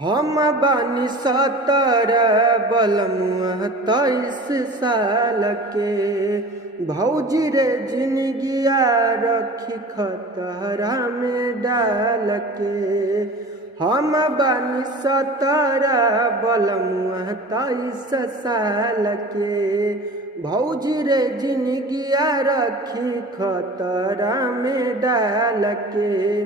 हम बानी 17 बलमुआ 23 साल के। भौजी रे जिंदगिया रखी खतरा में डाल के। हम बानी 17 बलमुआ 23 साल के। भौजी रे जिंदगिया रखी खतरा में डाल के।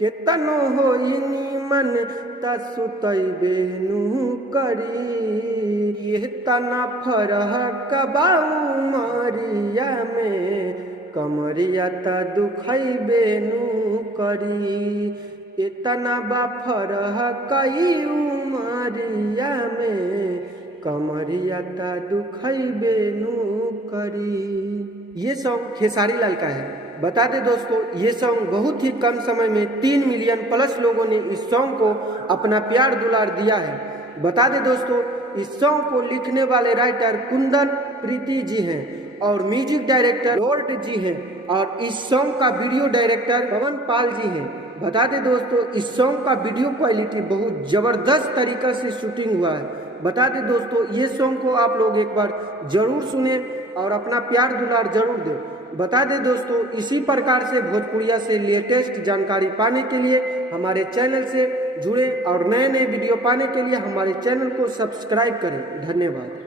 केतनो होई निमन तसुतैबे नु करी। ये तना फरह कबाऊ मरिया में कमरिया त दुखैबे नु करी। इतना बाफरह कई उमरिया में कमरिया त दुखैबे नु करी। ये सॉन्ग खेसारी लाल का है। बता दें दोस्तों, ये सॉन्ग बहुत ही कम समय में 3 मिलियन प्लस लोगों ने इस सॉन्ग को अपना प्यार दुलार दिया है। बता दें दोस्तों, इस सॉन्ग को लिखने वाले राइटर कुंदन प्रीति जी हैं और म्यूजिक डायरेक्टर लॉर्ड जी हैं और इस सॉन्ग का वीडियो डायरेक्टर पवन पाल जी हैं। बता दें दोस्तों, इस सॉन्ग का वीडियो क्वालिटी बहुत जबरदस्त तरीके से शूटिंग हुआ है। बता दें दोस्तों, ये सॉन्ग को आप लोग एक बार जरूर सुने और अपना प्यार दुलार जरूर दें। बता दें दोस्तों, इसी प्रकार से भोजपुरिया से लेटेस्ट जानकारी पाने के लिए हमारे चैनल से जुड़ें और नए नए वीडियो पाने के लिए हमारे चैनल को सब्सक्राइब करें। धन्यवाद।